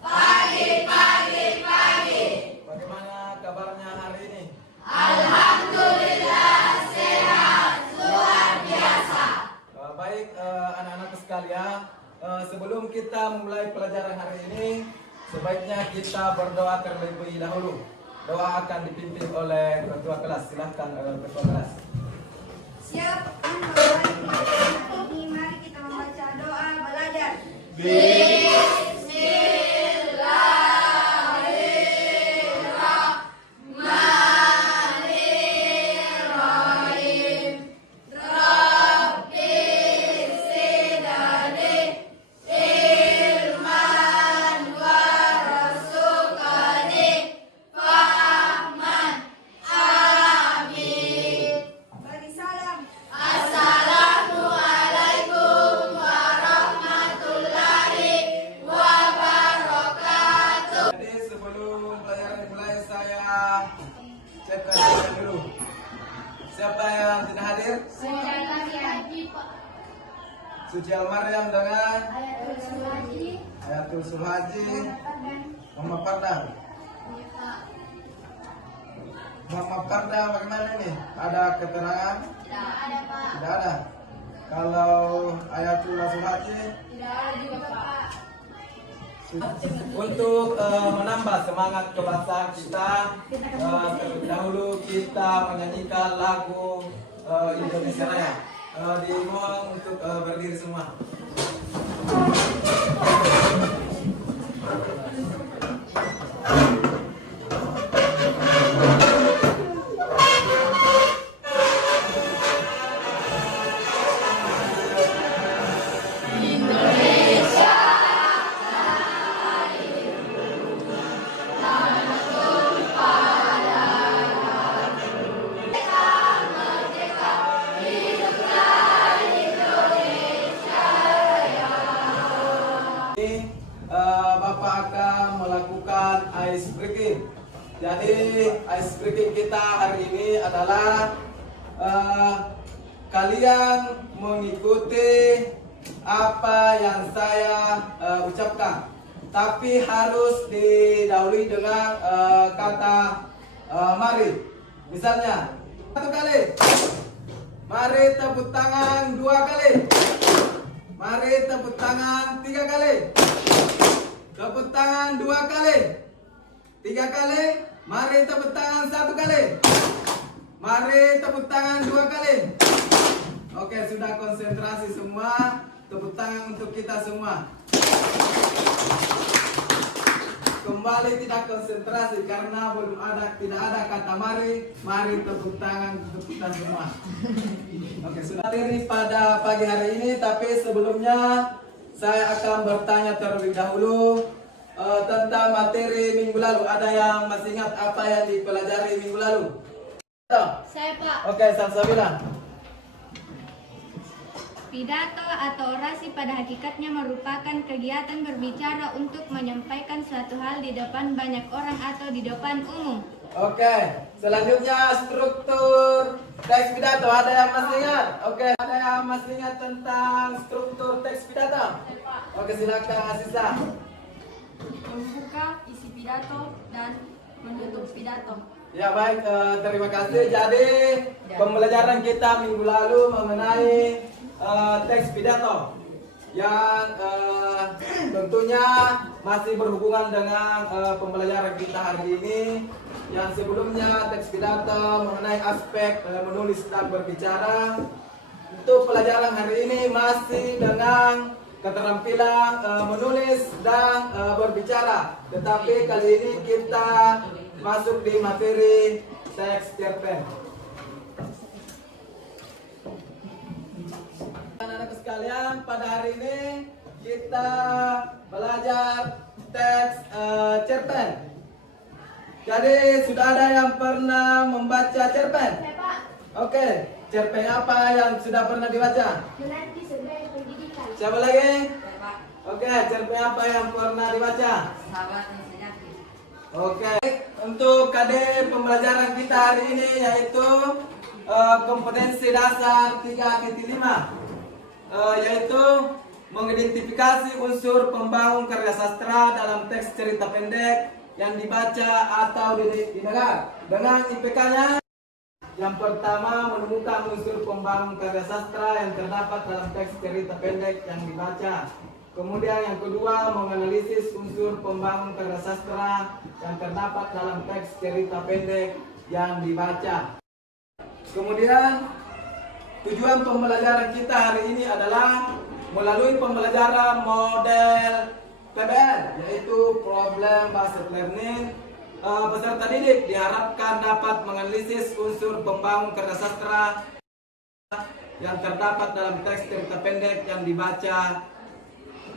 Pagi. Bagaimana kabarnya hari ini? Alhamdulillah sehat, luar biasa. Baik anak-anak sekalian, sebelum kita memulai pelajaran hari ini, sebaiknya kita berdoa terlebih dahulu. Doa akan dipimpin oleh ketua kelas. Silahkan ketua kelas. Siap, ini mari kita membaca doa belajar. Bismillahirrahmanirrahim. Rabbi zidni ilman warzuqni fahman. Amin. Bagi salam. Assalamualaikum warahmatullahi wabarakatuh. Jadi sebelum pelajaran dimulai, saya cek kajian dulu. Siapa yang tidak hadir? Suci Al-Maryam dengan Ayatul Sulhaji, Muhammad Farda. Muhammad Farda bagaimana nih? Ada keterangan? Tidak ada, Pak. Tidak ada. Kalau Ayatul Sulhaji? Tidak ada juga, Pak. Untuk menambah semangat kebangsaan kita, terlebih dahulu kita menyanyikan lagu Indonesia Raya. Dimohon untuk berdiri semua. Bapak akan melakukan ice breaking. Jadi ice breaking kita hari ini adalah kalian mengikuti apa yang saya ucapkan, tapi harus didahului dengan kata mari. Misalnya satu kali, mari tepuk tangan dua kali, mari tepuk tangan tiga kali. Tepuk tangan dua kali, tiga kali. Mari tepuk tangan satu kali. Mari tepuk tangan dua kali. Oke, sudah konsentrasi semua. Tepuk tangan untuk kita semua. Kembali tidak konsentrasi karena tidak ada kata mari. Mari tepuk tangan untuk kita semua. Oke, sudah materi pada pagi hari ini, tapi sebelumnya saya akan bertanya terlebih dahulu tentang materi minggu lalu. Ada yang masih ingat apa yang dipelajari minggu lalu? Saya, Pak. Oke, Salsabila. Pidato atau orasi pada hakikatnya merupakan kegiatan berbicara untuk menyampaikan suatu hal di depan banyak orang atau di depan umum. Oke, selanjutnya struktur teks pidato. Ada yang masih ingat? Oke, ada yang masih ingat tentang struktur teks pidato? Oke, silakan Asisa. Membuka isi pidato dan menutup pidato. Ya baik, terima kasih. Jadi pembelajaran kita minggu lalu mengenai teks pidato yang tentunya masih berhubungan dengan pembelajaran kita hari ini. Yang sebelumnya teks pidato mengenai aspek menulis dan berbicara. Untuk pelajaran hari ini masih dengan keterampilan menulis dan berbicara. Tetapi kali ini kita masuk di materi teks cerpen. Anak-anak sekalian, pada hari ini kita belajar teks cerpen. Jadi sudah ada yang pernah membaca cerpen? Oke, cerpen apa yang sudah pernah dibaca? Nanti sebagai pendidikan. Siapa lagi? Oke, cerpen apa yang pernah dibaca? Oke, untuk KD pembelajaran kita hari ini yaitu kompetensi dasar 3.5, yaitu mengidentifikasi unsur pembangun karya sastra dalam teks cerita pendek yang dibaca atau didengar. Dengan IPK-nya, yang pertama menemukan unsur pembangun karya sastra yang terdapat dalam teks cerita pendek yang dibaca. Kemudian yang kedua, menganalisis unsur pembangun karya sastra yang terdapat dalam teks cerita pendek yang dibaca. Kemudian tujuan pembelajaran kita hari ini adalah melalui pembelajaran model PBL, yaitu Problem Based Learning. Peserta didik diharapkan dapat menganalisis unsur pembangun karya sastra yang terdapat dalam teks cerita pendek yang dibaca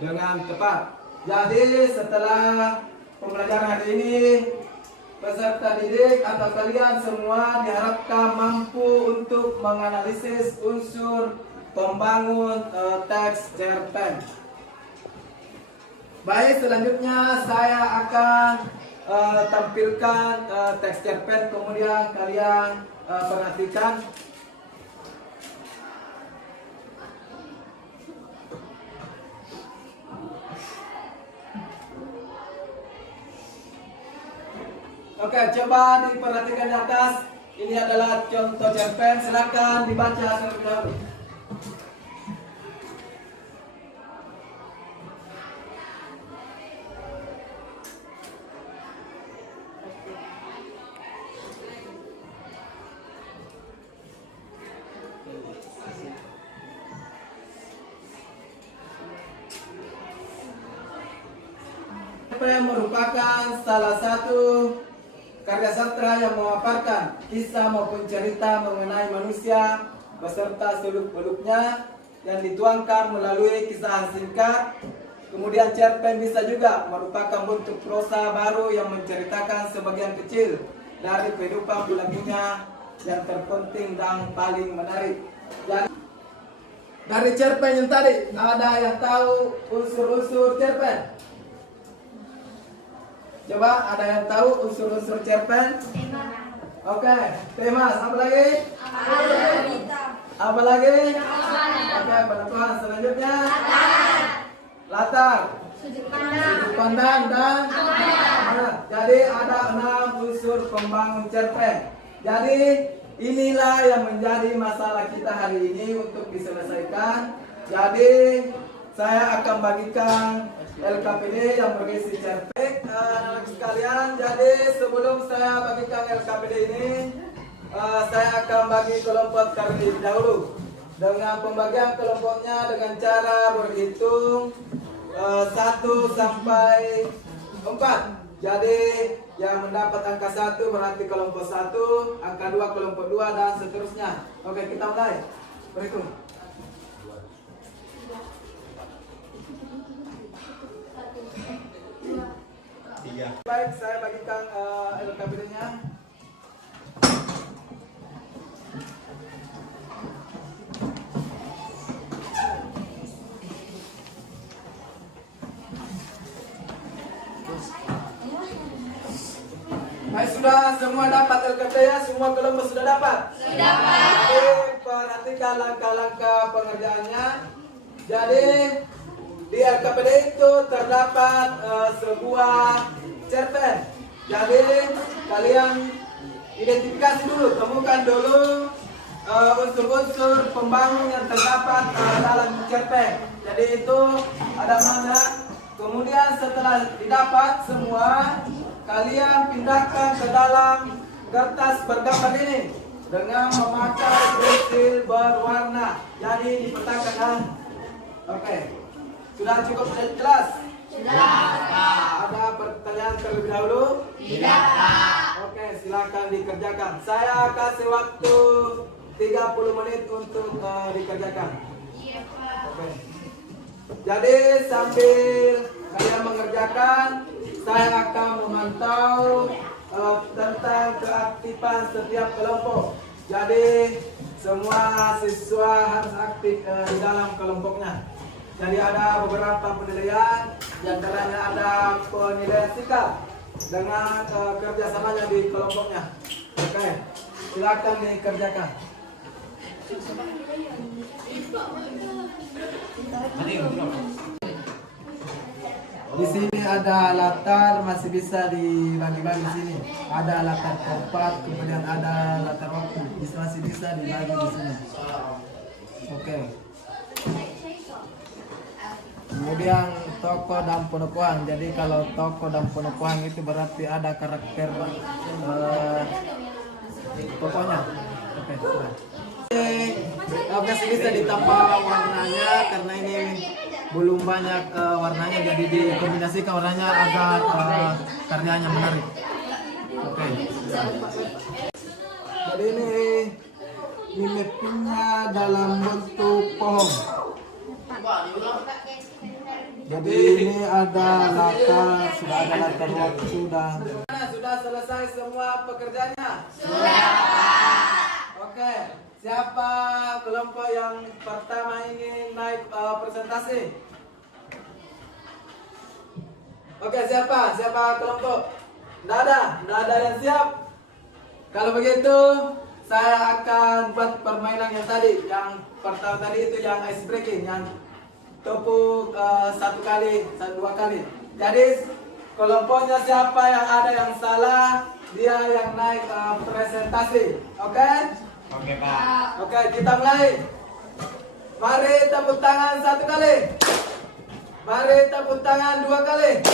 dengan tepat. Jadi setelah pembelajaran hari ini, peserta didik atau kalian semua diharapkan mampu untuk menganalisis unsur pembangun teks cerpen. Baik, selanjutnya saya akan tampilkan teks cerpen, kemudian kalian perhatikan. Oke, coba diperhatikan di atas. Ini adalah contoh cerpen. Silakan dibaca terlebih dahulu. Cerpen merupakan salah satu karya sastra yang memaparkan kisah maupun cerita mengenai manusia beserta seluk-beluknya yang dituangkan melalui kisah singkat. Kemudian cerpen bisa juga merupakan bentuk prosa baru yang menceritakan sebagian kecil dari kehidupan bulan-bulan yang terpenting dan paling menarik. Jadi, dari cerpen yang tadi, ada yang tahu unsur-unsur cerpen? Coba, ada yang tahu unsur-unsur cerpen? Tema. Oke, tema. Apa lagi? Apa lagi? Oke, penentuan selanjutnya. Latar. Sudut Sudut pandang dan jadi ada 6 unsur pembangun cerpen. Jadi inilah yang menjadi masalah kita hari ini untuk diselesaikan. Jadi saya akan bagikan LKPD yang berisi cerpen sekalian. Jadi sebelum saya bagikan LKPD ini, saya akan bagi kelompok terlebih dahulu. Dengan pembagian kelompoknya dengan cara berhitung 1 sampai 4. Jadi yang mendapat angka 1 berarti kelompok 1, angka 2 kelompok 2 dan seterusnya. Oke, kita mulai. Berhitung. Baik, saya bagikan LKPD-nya. Baik, sudah semua dapat LKPD-nya? Semua kelompok sudah dapat? Sudah, Pak. Jadi perhatikan langkah-langkah pengerjaannya. Jadi di LKPD itu terdapat sebuah cerpen. Jadi kalian identifikasi dulu, temukan dulu unsur-unsur pembangun yang terdapat dalam cerpen. Jadi itu ada mana? Kemudian setelah didapat semua, kalian pindahkan ke dalam kertas bergambar ini dengan memakai pensil berwarna. Jadi dipetakan. Oke. Sudah cukup jelas? Jelas, Pak. Ada pertanyaan terlebih dahulu? Tidak, Pak. Oke, silakan dikerjakan. Saya kasih waktu 30 menit untuk dikerjakan. Iya, Pak. Oke. Jadi sambil kalian mengerjakan, saya akan memantau tentang keaktifan setiap kelompok. Jadi semua siswa harus aktif di dalam kelompoknya. Jadi ada beberapa penilaian, di antaranya ada penilaian sikap dengan kerjasamanya di kelompoknya. Oke, silakan dikerjakan. Ada yang belum? Di sini ada latar, masih bisa dibagi-bagi di sini. Ada latar tempat, kemudian ada latar waktu. Masih bisa dibagi di sini. Oke. Kemudian tokoh dan penokohan. Jadi kalau tokoh dan penokohan itu berarti ada karakter tokohnya. Oke. Sudah. Oke, bisa ditambah warnanya karena ini belum banyak warnanya, jadi dikombinasikan warnanya agar karyanya menarik. Oke. Jadi ini mappingnya dalam bentuk pohon. Jadi ini ada latar, sudah ada latar waktu sudah selesai semua pekerjaannya. Sudah. Oke. Siapa kelompok yang pertama ingin naik presentasi? Oke, siapa? Siapa kelompok? Nggak ada yang siap. Kalau begitu, saya akan buat permainan yang tadi. Yang pertama tadi itu yang ice breaking, yang tepuk satu kali, dua kali. Jadi kelompoknya siapa yang ada yang salah, dia yang naik presentasi. Oke? Oke, Pak. Oke, kita mulai. Mari tepuk tangan satu kali. Mari tepuk tangan dua kali.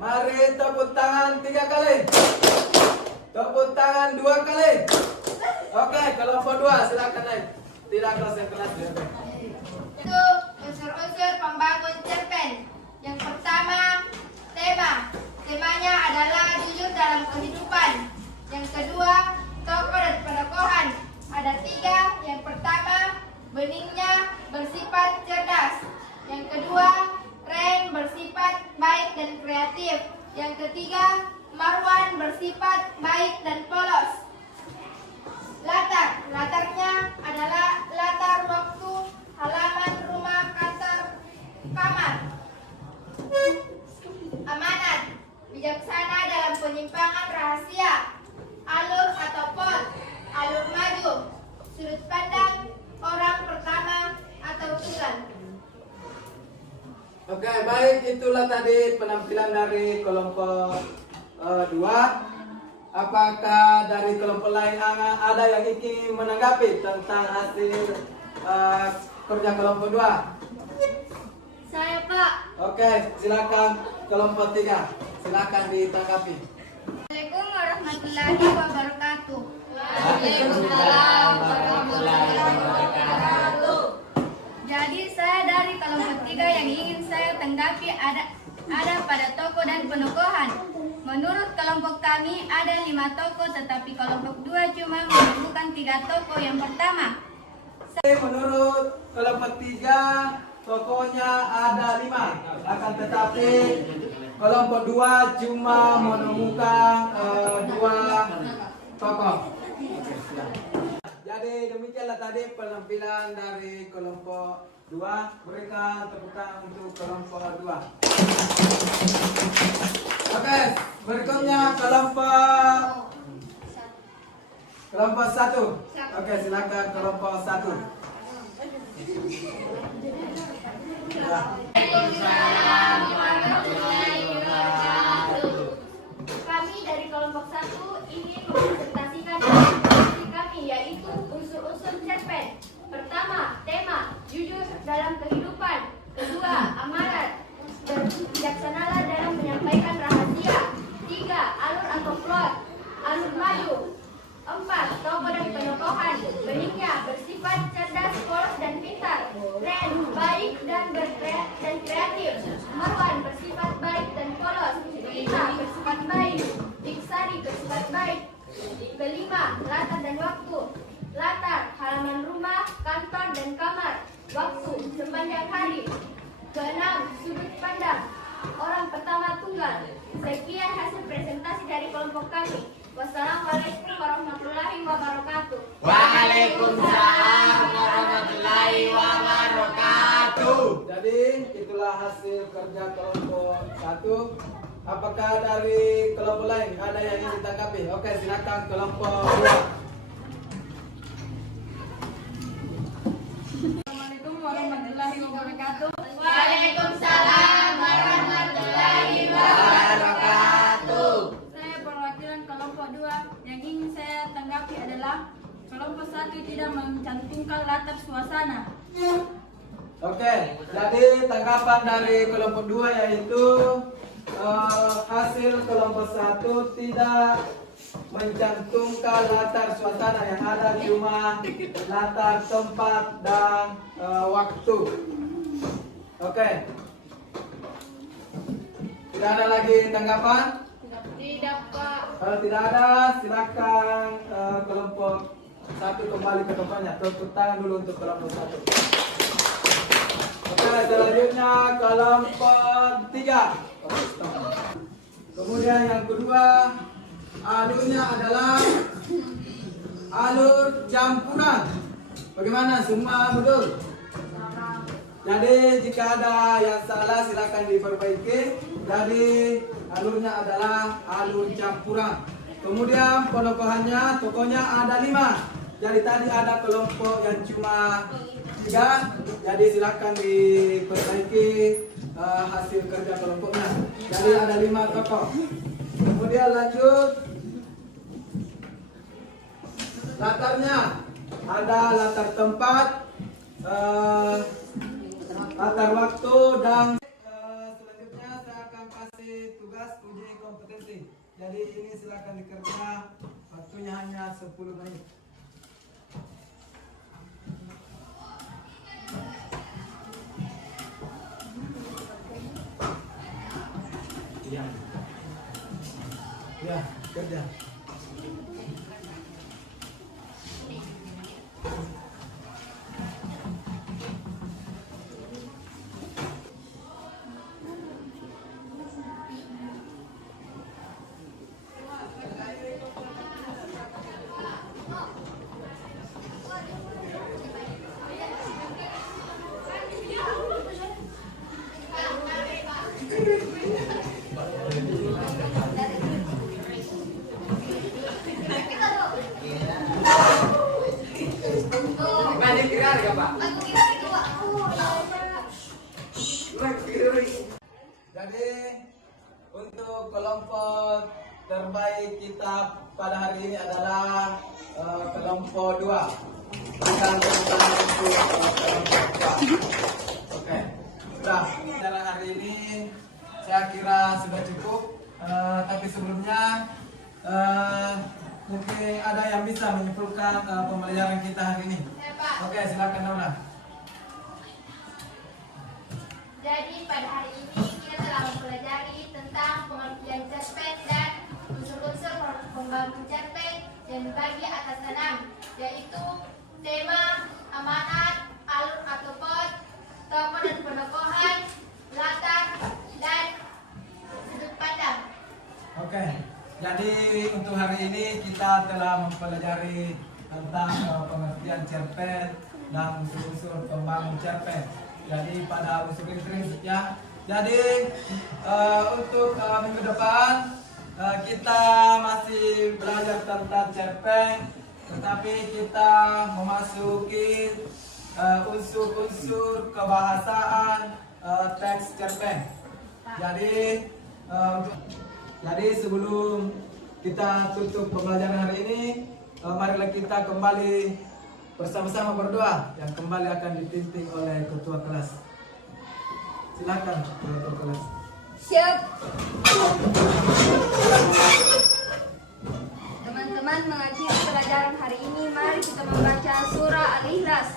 Mari tepuk tangan tiga kali. Tepuk tangan dua kali. Oke, kelompok dua silakan naik. Tidak kelas yang kelas. Itu unsur-unsur pembangun cerpen. Yang pertama, tema. Temanya adalah jujur dalam kehidupan. Yang kedua, tokoh dan penokohan. Ada 3. Yang pertama, beningnya bersifat cerdas. Yang kedua, Ren bersifat baik dan kreatif. Yang ketiga, Marwan bersifat baik dan polos. Latarnya adalah latar waktu, halaman rumah, kantor, kamar. Amanat, bijaksana dalam penyimpangan rahasia. Alur atau plot, alur maju, sudut pandang, orang pertama atau tunggal. Oke, baik, itulah tadi penampilan dari kelompok 2. Apakah dari kelompok lain ada yang ingin menanggapi tentang hasil kerja kelompok 2? Saya, Pak. Oke, silakan kelompok 3. Silakan ditanggapi. Assalamualaikum warahmatullahi wabarakatuh. Waalaikumsalam warahmatullahi wabarakatuh. Jadi saya dari kelompok 3 yang ingin saya tanggapi ada pada tokoh dan penokohan. Menurut kelompok kami ada 5 tokoh, tetapi kelompok 2 cuma menemukan 3 tokoh. Yang pertama, menurut kelompok 3 tokohnya ada 5, akan tetapi kelompok 2 cuma menemukan 2 tokoh. Jadi demikianlah tadi penampilan dari kelompok 2. Berikan tepuk tangan untuk kelompok 2. Oke, berikutnya kelompok 1. Oke, silakan kelompok 1. Ya. kami dari kelompok 1 ingin mempresentasikan presentasi kami, yaitu unsur-unsur cerpen. Pertama, tema, jujur dalam kehidupan. Kedua, amanat, bijaksanalah dalam menyampaikan rahasia. 3, alur atau plot, alur maju. 4, tokoh dan penokohan. Beningnya bersifat cerdas, polos dan pintar. Ren, baik dan kreatif. Marwan bersifat baik dan polos. Rita bersifat baik. Diksari bersifat baik. Kelima, latar dan waktu. Latar, halaman rumah, kantor dan kamar. Waktu, sepanjang hari. Keenam, sudut pandang, orang pertama tunggal. Sekian hasil presentasi dari kelompok kami. Wassalamualaikum warahmatullahi wabarakatuh. Waalaikumsalam warahmatullahi wabarakatuh. Jadi itulah hasil kerja kelompok 1. Apakah dari kelompok lain ada yang ingin ditanggapi? Oke, silakan kelompok 2. Assalamualaikum warahmatullahi wabarakatuh. Waalaikumsalam warahmatullahi tentang latar suasana. Oke, jadi tanggapan dari kelompok 2 yaitu hasil kelompok 1 tidak mencantumkan latar suasana, yang ada cuma latar tempat dan waktu. Oke. Tidak ada lagi tanggapan? Tidak, Pak. Kalau tidak ada, silakan kelompok 1 kembali ke tempatnya. Tepuk tangan dulu untuk kelompok 1. Oke, selanjutnya kelompok 3. Kemudian yang kedua, alurnya adalah alur campuran. Bagaimana? Semua betul? Jadi jika ada yang salah silakan diperbaiki. Jadi alurnya adalah alur campuran. Kemudian penokohannya, tokohnya ada 5. Jadi tadi ada kelompok yang cuma 3. Jadi silakan diperbaiki hasil kerja kelompoknya. Jadi ada 5 tokoh. Kemudian lanjut. Latarnya ada latar tempat, latar waktu, dan selanjutnya saya akan kasih tugas uji kompetensi. Jadi ini silakan dikerja, waktunya hanya 10 menit. Ya, kerja. Jadi untuk kelompok terbaik kita pada hari ini adalah kelompok 2. Kita untuk kelompok 2. Oke. Sudah, cara hari ini saya kira sudah cukup. Tapi sebelumnya mungkin ada yang bisa menyimpulkan pembelajaran kita hari ini. Oke, silakan Nona. Jadi pada hari ini kita telah mempelajari tentang pengertian cerpen dan unsur-unsur pembangun cerpen yang dibagi atas 6, yaitu tema, amanat, alur atau plot, tokoh dan penokohan, latar, dan sudut pandang. Oke, jadi untuk hari ini kita telah mempelajari tentang pengertian cerpen dan unsur-unsur pembangun cerpen. Jadi pada unsur intrinsiknya. Jadi untuk minggu depan kita masih belajar tentang cerpen, tetapi kita memasuki unsur-unsur kebahasaan teks cerpen. Jadi sebelum kita tutup pembelajaran hari ini, marilah kita kembali bersama-sama berdoa yang kembali akan dipimpin oleh ketua kelas. Silakan ketua kelas. Siap. Teman-teman, mengakhiri pelajaran hari ini, mari kita membaca surah Al-Ikhlas.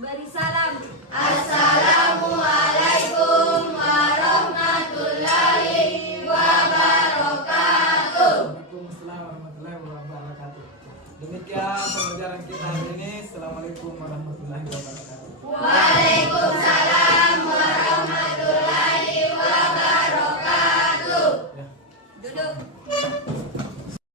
Beri salam. Assalamualaikum warahmatullahi wabarakatuh. Waalaikumsalam warahmatullahi wabarakatuh. Demikian pembelajaran kita hari ini. Assalamualaikum warahmatullahi wabarakatuh.